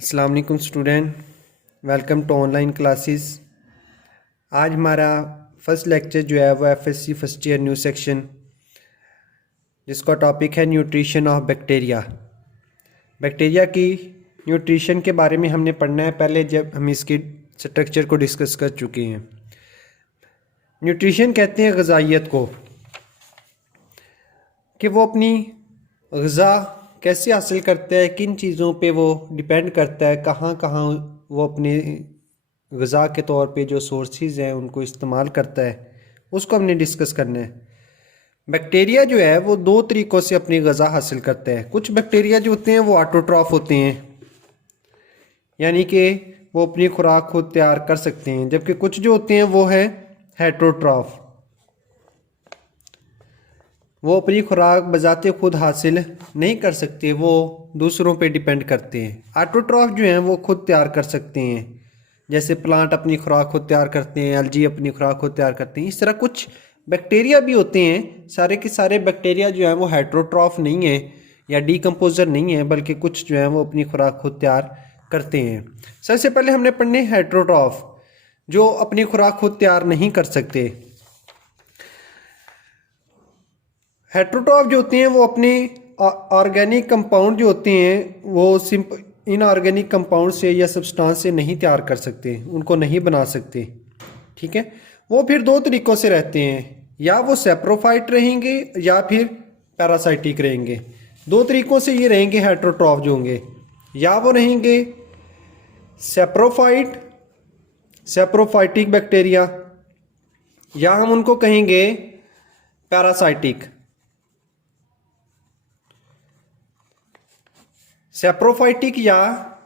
अस्सलाम वालेकुम student, welcome to online classes. आज हमारा फर्स्ट लेक्चर जो है वो FSc first year new section, जिसका टॉपिक है न्यूट्रिशन ऑफ बैक्टीरिया। बैक्टीरिया की न्यूट्रिशन के बारे में हमने पढ़ना है, पहले जब हम इसके स्ट्रक्चर को डिस्कस कर चुके हैं। न्यूट्रिशन कहते हैं ग़िज़ाइयत को, कि वो अपनी ग़िज़ा कैसे हासिल करता है, किन चीज़ों पे वो डिपेंड करता है, कहाँ कहाँ वो अपने ग़िज़ा के तौर पे जो सोर्सेज हैं उनको इस्तेमाल करता है, उसको हमने डिस्कस करना है। बैक्टीरिया जो है वो दो तरीक़ों से अपनी ग़िज़ा हासिल करता है। कुछ बैक्टीरिया जो होते हैं वो ऑटोट्रॉफ होते हैं, यानी कि वो अपनी खुराक खुद तैयार कर सकते हैं, जबकि कुछ जो होते हैं वो है हेटरोट्रॉफ, वो अपनी खुराक बजाते खुद हासिल नहीं कर सकते, वो दूसरों पे डिपेंड करते हैं। ऑटोट्रॉफ जो हैं वो खुद तैयार कर सकते हैं, जैसे प्लांट अपनी खुराक खुद तैयार करते हैं, एल्गी अपनी खुराक खुद तैयार करते हैं। इस तरह कुछ बैक्टीरिया भी होते हैं। सारे के सारे बैक्टीरिया जो हैं वो हेटरोट्रॉफ नहीं है या डीकम्पोजर नहीं है, बल्कि कुछ जो हैं वो अपनी खुराक खुद तैयार करते हैं। सबसे पहले हमने पढ़ने हेटरोट्रॉफ, जो अपनी खुराक खुद तैयार नहीं कर सकते। हेटरोट्रॉफ जो होते हैं वो अपने ऑर्गेनिक कंपाउंड जो होते हैं वो इनऑर्गेनिक कंपाउंड से या सब्सटेंस से नहीं तैयार कर सकते, उनको नहीं बना सकते। ठीक है, वो फिर दो तरीक़ों से रहते हैं, या वो सेप्रोफाइट रहेंगे या फिर पैरासाइटिक रहेंगे। दो तरीक़ों से ये रहेंगे हेटरोट्रॉफ जो होंगे, या वो रहेंगे सेप्रोफाइट, सेप्रोफाइटिक बैक्टीरिया, या हम उनको कहेंगे पैरासाइटिक। सेप्रोफाइटिक या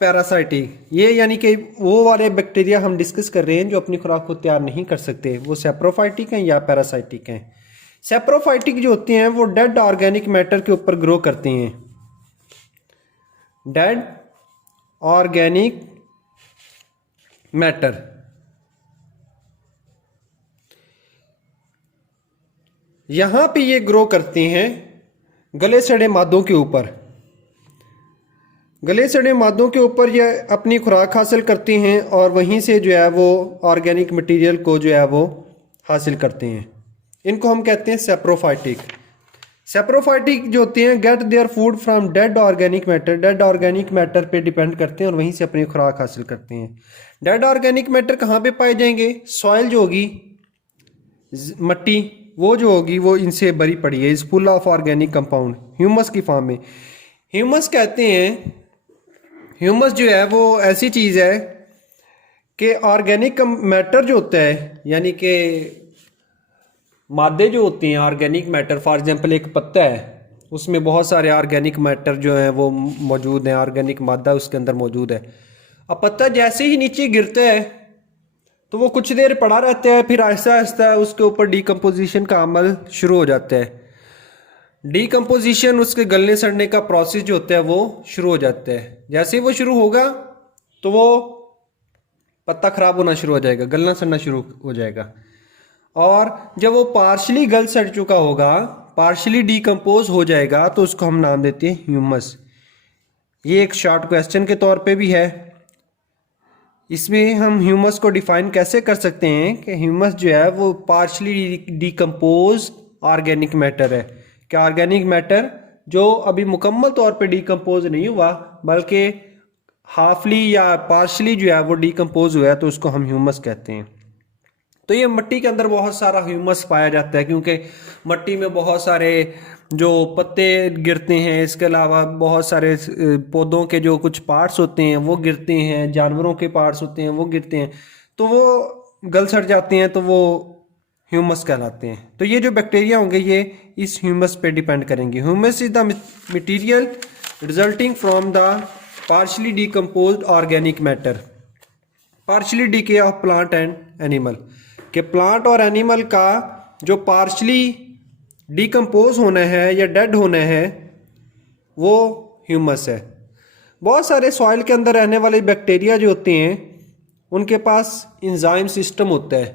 पैरासाइटिक, ये यानी कि वो वाले बैक्टीरिया हम डिस्कस कर रहे हैं जो अपनी खुराक को तैयार नहीं कर सकते, वो सेप्रोफाइटिक हैं या पैरासाइटिक हैं। सेप्रोफाइटिक जो होते हैं वो डेड ऑर्गेनिक मैटर के ऊपर ग्रो करते हैं। डेड ऑर्गेनिक मैटर, यहां पे ये ग्रो करते हैं गले सड़े मादों के ऊपर। गले सड़े मादों के ऊपर ये अपनी खुराक हासिल करते हैं और वहीं से जो है वो ऑर्गेनिक मटेरियल को जो है वो हासिल करते हैं। इनको हम कहते हैं सेप्रोफाइटिक। सेप्रोफाइटिक जो होते हैं get their food from dead organic matter, dead organic matter पे डिपेंड करते हैं और वहीं से अपनी खुराक हासिल करते हैं। डेड ऑर्गेनिक मैटर कहाँ पे पाए जाएंगे? सॉइल जो होगी, मट्टी वो जो होगी वो इनसे भरी पड़ी है, is full of organic compound, humus की फॉर्म में। ह्यूमस कहते हैं, ह्यूमस जो है वो ऐसी चीज़ है कि ऑर्गेनिक मैटर जो होता है, यानी कि मादे जो होते हैं ऑर्गेनिक मैटर, फॉर एग्जांपल एक पत्ता है, उसमें बहुत सारे ऑर्गेनिक मैटर जो हैं वो मौजूद हैं, ऑर्गेनिक मादा उसके अंदर मौजूद है। अब पत्ता जैसे ही नीचे गिरता है तो वो कुछ देर पड़ा रहता है, फिर आहिस्ता आहिस्ता उसके ऊपर डीकम्पोजिशन का अमल शुरू हो जाता है। डीकम्पोजिशन, उसके गलने सड़ने का प्रोसेस जो होता है वो शुरू हो जाता है। जैसे ही वो शुरू होगा तो वो पत्ता खराब होना शुरू हो जाएगा, गलना सड़ना शुरू हो जाएगा। और जब वो पार्शली गल सड़ चुका होगा, पार्शली डीकम्पोज हो जाएगा, तो उसको हम नाम देते हैं ह्यूमस। ये एक शॉर्ट क्वेश्चन के तौर पे भी है। इसमें हम ह्यूमस को डिफाइन कैसे कर सकते हैं कि ह्यूमस जो है वो पार्शली डीकम्पोज ऑर्गेनिक मैटर है, कि ऑर्गेनिक मैटर जो अभी मुकम्मल तौर पे डीकम्पोज नहीं हुआ बल्कि हाफली या पार्शली जो है वो डीकम्पोज हुआ है, तो उसको हम ह्यूमस कहते हैं। तो ये मिट्टी के अंदर बहुत सारा ह्यूमस पाया जाता है, क्योंकि मिट्टी में बहुत सारे जो पत्ते गिरते हैं, इसके अलावा बहुत सारे पौधों के जो कुछ पार्ट्स होते हैं वो गिरते हैं, जानवरों के पार्ट्स होते हैं वो गिरते हैं, तो वो गल सड़ जाते हैं, तो वो ह्यूमस कहलाते हैं। तो ये जो बैक्टीरिया होंगे ये इस ह्यूमस पे डिपेंड करेंगे। Humus is the material resulting from the partially decomposed organic matter, partially decay of plant and animal, कि प्लांट और एनिमल का जो पार्शली डीकम्पोज होना है या डेड होना है वो ह्यूमस है। बहुत सारे सॉइल के अंदर रहने वाले बैक्टीरिया जो होते हैं उनके पास एंजाइम सिस्टम होता है,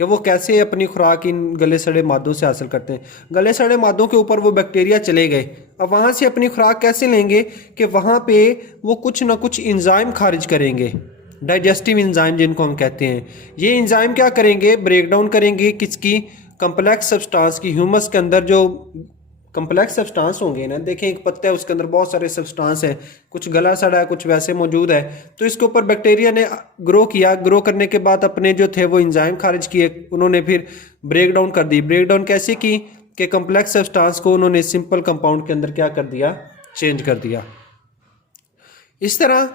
कि वो कैसे अपनी खुराक इन गले सड़े मादों से हासिल करते हैं। गले सड़े मादों के ऊपर वो बैक्टीरिया चले गए, अब वहाँ से अपनी खुराक कैसे लेंगे कि वहाँ पे वो कुछ ना कुछ एंजाइम खारिज करेंगे, डाइजेस्टिव एंजाइम जिनको हम कहते हैं। ये एंजाइम क्या करेंगे, ब्रेक डाउन करेंगे किसकी, कम्प्लेक्स सब्सटेंस की। ह्यूमस के अंदर जो कम्प्लेक्स सब्सटेंस होंगे ना, देखें एक पत्ता है उसके अंदर बहुत सारे सब्सटेंस है, कुछ गला सड़ा है, कुछ वैसे मौजूद है। तो इसके ऊपर बैक्टीरिया ने ग्रो किया, ग्रो करने के बाद अपने जो थे वो एंजाइम खारिज किए, उन्होंने फिर ब्रेक डाउन कर दी। ब्रेक डाउन कैसे की कि कम्प्लेक्स सब्सटेंस को उन्होंने सिंपल कंपाउंड के अंदर क्या कर दिया, चेंज कर दिया। इस तरह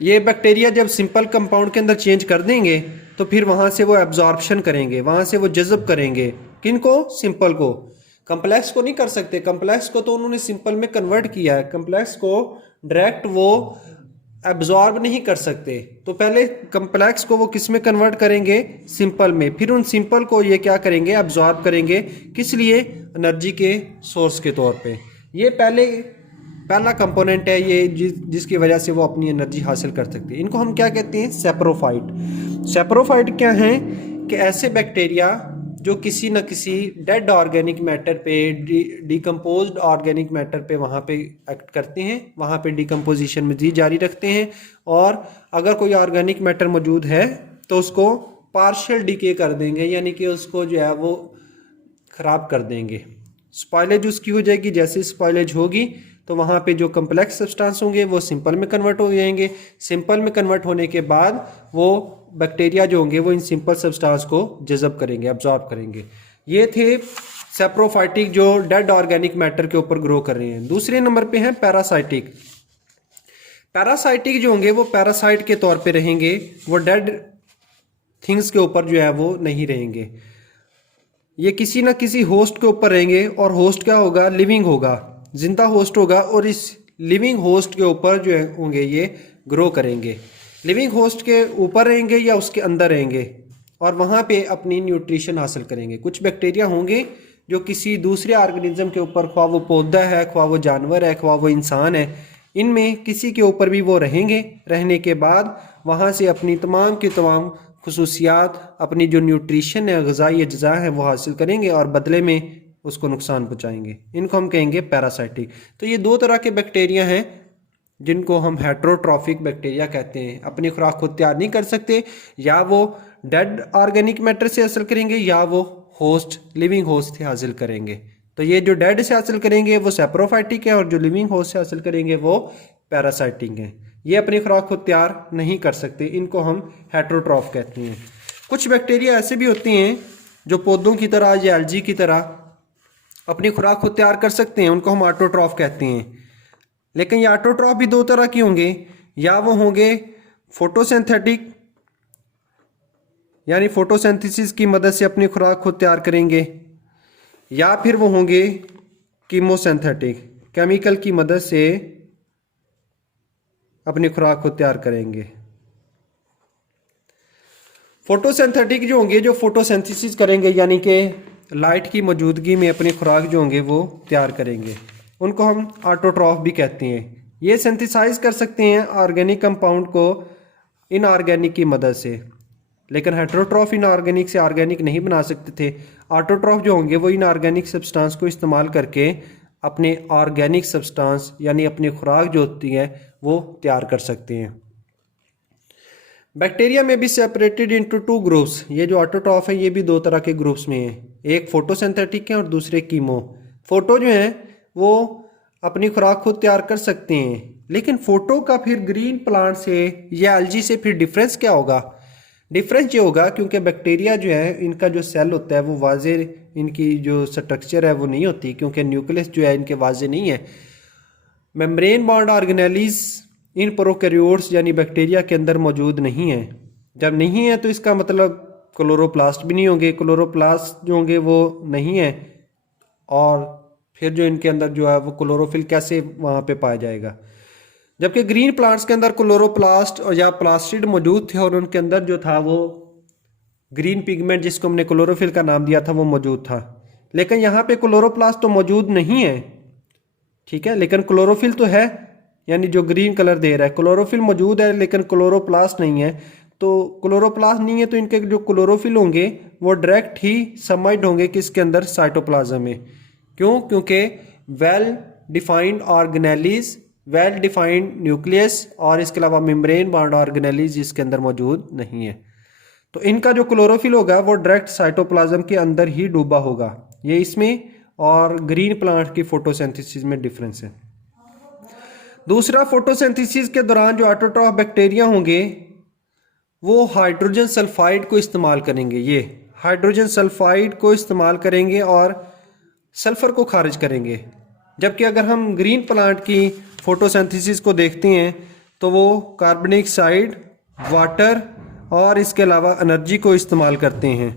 ये बैक्टीरिया जब सिंपल कंपाउंड के अंदर चेंज कर देंगे तो फिर वहाँ से वो एब्जॉर्प्शन करेंगे, वहाँ से वो जज़ब करेंगे। किनको, सिंपल को। कम्प्लेक्स को नहीं कर सकते, कम्प्लेक्स को तो उन्होंने सिंपल में कन्वर्ट किया है, कम्प्लेक्स को डायरेक्ट वो एब्जॉर्ब नहीं कर सकते। तो पहले कम्प्लेक्स को वो किस में कन्वर्ट करेंगे, सिंपल में, फिर उन सिंपल को ये क्या करेंगे, एब्जॉर्ब करेंगे। किस लिए, एनर्जी के सोर्स के तौर पे। ये पहला कंपोनेंट है ये जिसकी वजह से वो अपनी एनर्जी हासिल कर सकते हैं। इनको हम क्या कहते हैं, सेप्रोफाइट। सेप्रोफाइट क्या हैं कि ऐसे बैक्टीरिया जो किसी न किसी डेड ऑर्गेनिक मैटर पे, डिकम्पोज्ड ऑर्गेनिक मैटर पे वहाँ पे एक्ट करते हैं, वहाँ पे डिकम्पोजिशन मज़ीद जारी रखते हैं। और अगर कोई ऑर्गेनिक मैटर मौजूद है तो उसको पार्शियल डीके कर देंगे, यानी कि उसको जो है वो ख़राब कर देंगे, स्पॉइलेज उसकी हो जाएगी। जैसे स्पॉइलेज होगी तो वहाँ पे जो कम्प्लेक्स सब्सटेंस होंगे वो सिंपल में कन्वर्ट हो जाएंगे। सिंपल में कन्वर्ट होने के बाद वो बैक्टीरिया जो होंगे वो इन सिंपल सब्सटेंस को जज़ब करेंगे, एब्जॉर्ब करेंगे। ये थे सेप्रोफाइटिक जो डेड ऑर्गेनिक मैटर के ऊपर ग्रो कर रहे हैं। दूसरे नंबर पे हैं पैरासाइटिक। पैरासाइटिक जो होंगे वो पैरासाइट के तौर पे रहेंगे, वो डेड थिंग्स के ऊपर जो है वो नहीं रहेंगे। ये किसी न किसी होस्ट के ऊपर रहेंगे, और होस्ट क्या होगा, लिविंग होगा, जिंदा होस्ट होगा, और इस लिविंग होस्ट के ऊपर जो होंगे ये ग्रो करेंगे। लिविंग होस्ट के ऊपर रहेंगे या उसके अंदर रहेंगे, और वहाँ पे अपनी न्यूट्रिशन हासिल करेंगे। कुछ बैक्टीरिया होंगे जो किसी दूसरे ऑर्गेनिज्म के ऊपर, ख्वाह वो पौधा है, ख्वाह वो जानवर है, ख्वाह वो इंसान है, इनमें किसी के ऊपर भी वो रहेंगे। रहने के बाद वहाँ से अपनी तमाम की तमाम खुसूसियात, अपनी जो न्यूट्रिशन है, ग़िज़ाई अज्जा है, वो हासिल करेंगे और बदले में उसको नुकसान पहुँचाएंगे। इनको हम कहेंगे पैरासाइटिक। तो ये दो तरह के बैक्टीरिया हैं जिनको हम हेट्रोट्रॉफिक बैक्टीरिया कहते हैं। अपनी खुराक खुद तैयार नहीं कर सकते, या वो डेड ऑर्गेनिक मैटर से हासिल करेंगे या वो होस्ट, लिविंग होस्ट से हासिल करेंगे। तो ये जो डेड से हासिल करेंगे वो सेप्रोफाइटिक है, और जो लिविंग होस्ट से हासिल करेंगे वो पैरासाइटिक हैं। ये अपनी खुराक खुद तैयार नहीं कर सकते, इनको हम हेट्रोट्रॉफ कहते हैं। कुछ बैक्टीरिया ऐसे भी होते हैं जो पौधों की तरह या एल्गी की तरह अपनी खुराक खुद तैयार कर सकते हैं, उनको हम ऑटोट्रॉफ कहते हैं। लेकिन ये ऑटोट्रॉफ भी दो तरह के होंगे, या वो होंगे फोटोसिंथेटिक, यानी फोटोसिंथेसिस की मदद से अपनी खुराक खुद तैयार करेंगे, या फिर वो होंगे कीमोसिंथेटिक, केमिकल की मदद से अपनी खुराक खुद तैयार करेंगे। फोटोसिंथेटिक जो होंगे, जो फोटोसिंथेसिस करेंगे, यानी कि लाइट की मौजूदगी में अपनी खुराक जो होंगे वो तैयार करेंगे, उनको हम ऑटोट्रॉफ भी कहते हैं। ये सिंथेसाइज कर सकते हैं ऑर्गेनिक कंपाउंड को इनऑर्गेनिक की मदद से, लेकिन हेट्रोट्रॉफ इनऑर्गेनिक से ऑर्गेनिक नहीं बना सकते थे। ऑटोट्रॉफ जो होंगे वो इनऑर्गेनिक सब्सटेंस को इस्तेमाल करके अपने ऑर्गेनिक सब्सटेंस, यानी अपनी खुराक जो होती है वो तैयार कर सकते हैं। बैक्टीरिया में भी सेपरेटेड इनटू टू ग्रुप्स। ये जो ऑटोट्रॉफ है ये भी दो तरह के ग्रुप्स में है, एक फोटोसिंथेटिक है और दूसरे कीमो। फोटो जो है वो अपनी खुराक खुद तैयार कर सकते हैं, लेकिन फोटो का फिर ग्रीन प्लांट से या एल्गी से फिर डिफरेंस क्या होगा? डिफरेंस ये होगा क्योंकि बैक्टीरिया जो है इनका जो सेल होता है वो वाजे, इनकी जो स्ट्रक्चर है वो नहीं होती, क्योंकि न्यूक्लियस जो है इनके वाजे नहीं है। Membrane bond organelles in prokaryotes यानी बैक्टीरिया के अंदर मौजूद नहीं है। जब नहीं है तो इसका मतलब क्लोरोप्लास्ट भी नहीं होंगे, क्लोरोप्लास्ट जो होंगे वो नहीं है, और फिर जो इनके अंदर जो है वो क्लोरोफिल कैसे वहाँ पे पाया जाएगा? जबकि ग्रीन प्लांट्स के अंदर क्लोरोप्लास्ट और या प्लास्टिड मौजूद थे, और उनके अंदर जो था वो ग्रीन पिगमेंट जिसको हमने क्लोरोफिल का नाम दिया था वो मौजूद था। लेकिन यहाँ पे क्लोरोप्लास्ट तो मौजूद नहीं है, ठीक है, लेकिन क्लोरोफिल तो है, यानी जो ग्रीन कलर दे रहा है। क्लोरोफिल मौजूद है लेकिन क्लोरोप्लास्ट नहीं है। तो क्लोरोप्लास्ट नहीं है तो इनके जो क्लोरोफिल होंगे वो डायरेक्ट ही सबमर्ज्ड होंगे किसके अंदर, साइटोप्लाज्म में। क्यों? क्योंकि well defined organelles, well defined nucleus और इसके अलावा मेम्ब्रेन बाउंड ऑर्गेनेलीज इसके अंदर मौजूद नहीं है। तो इनका जो क्लोरोफिल होगा वो डायरेक्ट साइटोप्लाज्म के अंदर ही डूबा होगा। ये इसमें और ग्रीन प्लांट की फोटोसिंथेसिस में डिफरेंस है। दूसरा, फोटोसिंथेसिस के दौरान जो ऑटोट्रॉफ बैक्टीरिया होंगे वो हाइड्रोजन सल्फाइड को इस्तेमाल करेंगे। ये हाइड्रोजन सल्फाइड को इस्तेमाल करेंगे और सल्फर को खारिज करेंगे। जबकि अगर हम ग्रीन प्लांट की फोटोसिंथेसिस को देखते हैं तो वो कार्बन डाइऑक्साइड, वाटर और इसके अलावा एनर्जी को इस्तेमाल करते हैं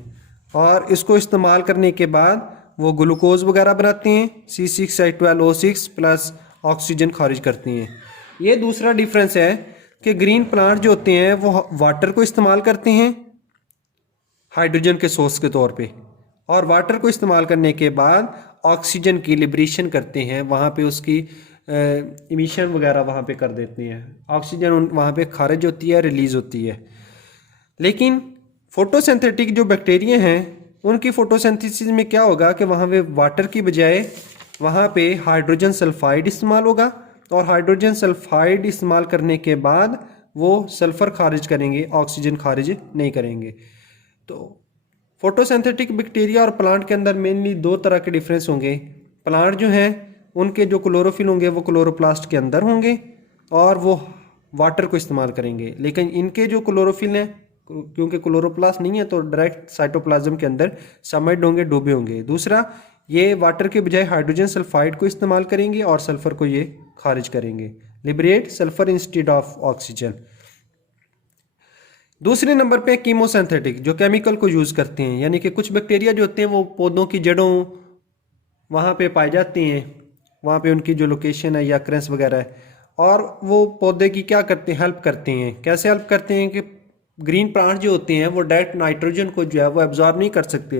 और इसको इस्तेमाल करने के बाद वो ग्लूकोज वगैरह बनाते हैं, C6H12O6 प्लस ऑक्सीजन खारिज करती हैं। ये दूसरा डिफरेंस है कि ग्रीन प्लांट जो होते हैं वो वाटर को इस्तेमाल करते हैं हाइड्रोजन के सोर्स के तौर पे और वाटर को इस्तेमाल करने के बाद ऑक्सीजन की लिबरेशन करते हैं, वहाँ पे उसकी इमिशन वगैरह वहाँ पे कर देते हैं, ऑक्सीजन वहाँ पे खारिज होती है, रिलीज़ होती है। लेकिन फोटोसिंथेटिक जो बैक्टीरिया हैं उनकी फोटोसिंथेसिस में क्या होगा कि वहाँ पे वाटर की बजाय वहाँ पे हाइड्रोजन सल्फाइड इस्तेमाल होगा और हाइड्रोजन सल्फाइड इस्तेमाल करने के बाद वो सल्फ़र खारिज करेंगे, ऑक्सीजन खारिज नहीं करेंगे। तो फोटोसिंथेटिक बैक्टीरिया और प्लांट के अंदर मेनली दो तरह के डिफरेंस होंगे। प्लांट जो हैं उनके जो क्लोरोफिल होंगे वो क्लोरोप्लास्ट के अंदर होंगे और वो वाटर को इस्तेमाल करेंगे। लेकिन इनके जो क्लोरोफिल हैं, क्योंकि क्लोरोप्लास्ट नहीं है तो डायरेक्ट साइटोप्लाज्म के अंदर सबमर्ज्ड होंगे, डूबे होंगे। दूसरा, ये वाटर के बजाय हाइड्रोजन सल्फाइड को इस्तेमाल करेंगे और सल्फर को ये खारिज करेंगे, liberate sulphur instead of oxygen. दूसरे नंबर पे कीमोसिंथेटिक, जो केमिकल को यूज़ करते हैं, यानी कि कुछ बैक्टीरिया जो होते हैं वो पौधों की जड़ों वहाँ पे पाए जाते हैं, वहाँ पे उनकी जो लोकेशन है या क्रेंस वगैरह है, और वो पौधे की क्या करते हैं, हेल्प करते हैं। कैसे हेल्प करते हैं कि ग्रीन प्लांट जो होते हैं वो डायरेक्ट नाइट्रोजन को जो है वो एब्जॉर्ब नहीं कर सकते,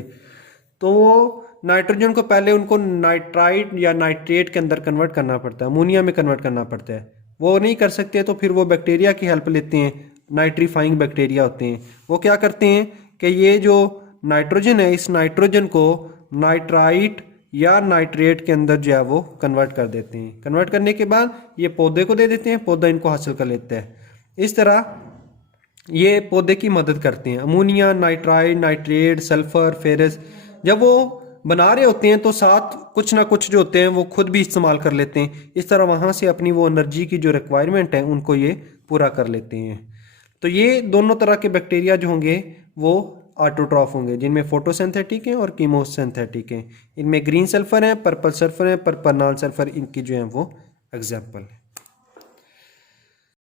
तो वो नाइट्रोजन को पहले उनको नाइट्राइट या नाइट्रेट के अंदर कन्वर्ट करना पड़ता है, अमोनिया में कन्वर्ट करना पड़ता है। वो नहीं कर सकते तो फिर वो बैक्टीरिया की हेल्प लेते हैं, नाइट्रीफाइंग बैक्टीरिया होते हैं। वो क्या करते हैं कि ये जो नाइट्रोजन है इस नाइट्रोजन को नाइट्राइट या नाइट्रेट के अंदर जो है वो कन्वर्ट कर देते हैं। कन्वर्ट करने के बाद ये पौधे को दे देते हैं, पौधा इनको हासिल कर लेता है। इस तरह ये पौधे की मदद करते हैं। Ammonia, nitrite, nitrate, sulphur, ferrous जब वो बना रहे होते हैं तो साथ कुछ ना कुछ जो होते हैं वो खुद भी इस्तेमाल कर लेते हैं। इस तरह वहाँ से अपनी वो एनर्जी की जो रिक्वायरमेंट है उनको ये पूरा कर लेते हैं। तो ये दोनों तरह के बैक्टीरिया जो होंगे वो ऑटोट्रॉफ होंगे, जिनमें फोटोसिंथेटिक हैं और कीमोसिंथेटिक हैं। इनमें ग्रीन सल्फर है, पर्पल सल्फर है, पर्पल नॉन सल्फर इनकी जो है वो एग्जाम्पल है।